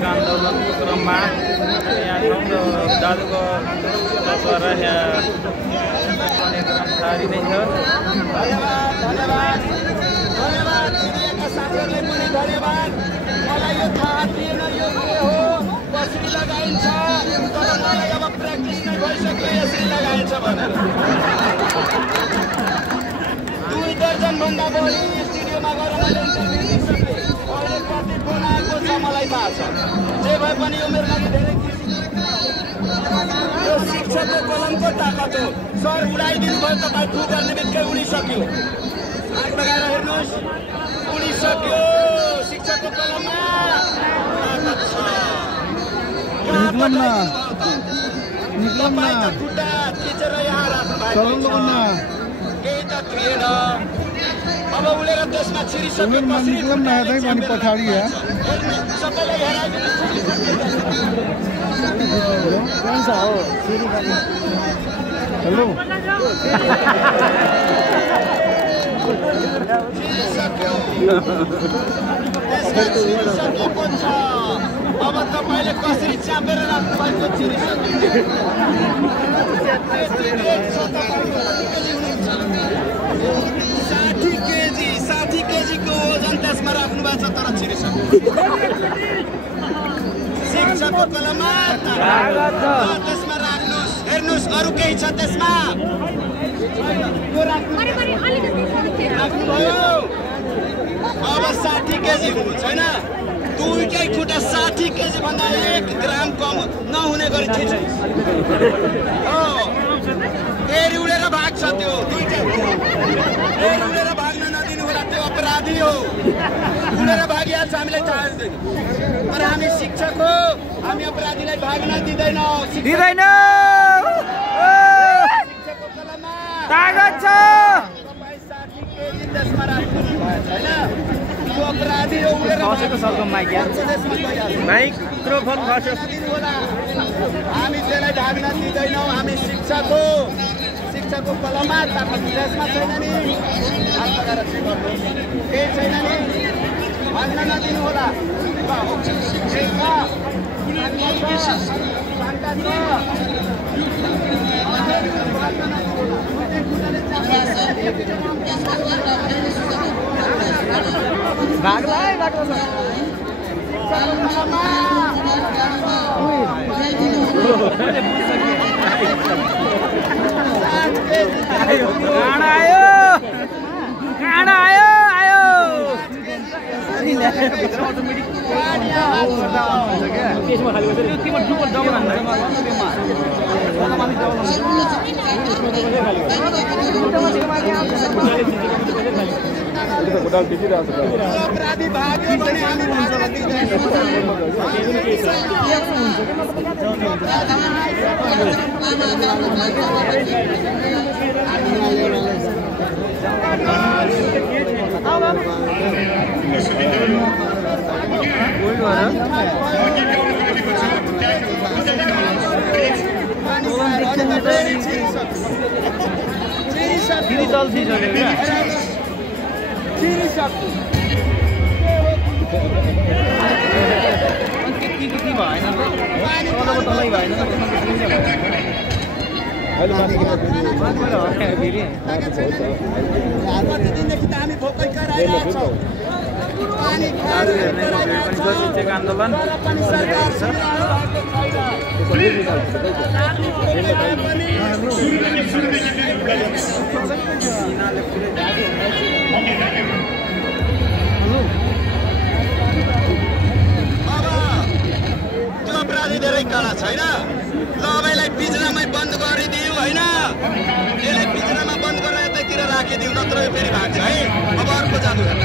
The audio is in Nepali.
शिक्षक आन्दोलनको क्रममा यहाँ छौँ र दाजुको तर्फबाट यहाँ गर्ने क्रम जारी नै छ। धन्यवाद मिडियाका साथीहरूलाई पनि धन्यवाद। मलाई यो थाहा थिएन यो के हो, कसरी लगाइन्छ, तर मलाई अब प्र्याक्टिस नै भइसक्यो यसरी लगाइन्छ भनेर। 2 दर्जनभन्दा बढी स्टुडियोमा गएर मैले इन्टरभ्यू दिइसकेँ। अहिले कति फोन आएको छ मलाई थाहा छ। जे भए पनि यो मेरो लागि धेरै खुसी। यो शिक्षकको कलमको ताकत हो। सर उडाइदिनु भयो, तपाईँ ठु गर्ने बित्तिकै उडिसक्यो। आग लगाएर हेर्नुहोस्, उडिसक्यो। शिक्षकको कलममा ताकत छ। तपाईँ त खुट्टा थिचेर यहाँ राख्नु भएको केही त थिएन। अब उडेर त्यसमा छिरिसक्यो। पछाडि सबैलाई हेराइदिनु हेलो छिरिसकेको छ। अब तपाईँले कसरी चापेर राख्नु भएको छिरिसक्यो। 60 केजीको ओजन त्यसमा राख्नु भएको छ, तर छिरिसक्यो। शिक्षकको कलममा त्यसमा राख्नुहोस्। हेर्नुहोस् अरू केही छ त्यसमा राख्नुभयो। अब 60 केजी हुनु छैन। दुईटै खुट्टा 60 केजी भन्दा 1 ग्राम कम नहुने गरी थिच्नुहोस्। फेरि उडेर भाग्छ त्यो। फेरि उडेर भाग्न नदिनु होला, त्यो अपराधी हो। उडेर भागिहाल्छ, हामीलाई थाहा हुँदैन। तर हामी शिक्षक हो, हामी अपराधीलाई भाग्न दिँदैनौँ। शिक्षकको कलममा तागत छ। तपाईँ 60 केजी त्यसमा राख्नु भएछ होइन। त्यो अपराधी हो। उडेर माइक्रोफोन खस्यो। हामी त्यसलाई भाग्न दिँदैनौँ। हामी शिक्षक हो। शिक्षकको कलममा ताकत त्यसमा छैन नि। हात लगाएर चेक गर्नुहोस्, केही छैन नि। भाग्न नदिनु होला। अपराधी भाग्यो भने हामी भाग्न दिँदैनौँ। प्रतिदिनदेखि त हामी भोकै कराइरहेको छौँ। शिक्षक आन्दोलन त्यो अपराधी धेरै कडा छैन। ल अब यसलाई पिंजरामै बन्द गरिदियो होइन। यसलाई पिंजरामा बन्द गरेर यतैतिर राखिदिउँ, नत्र यो फेरि भाग्छ है। अब अर्को जानु हेर्न।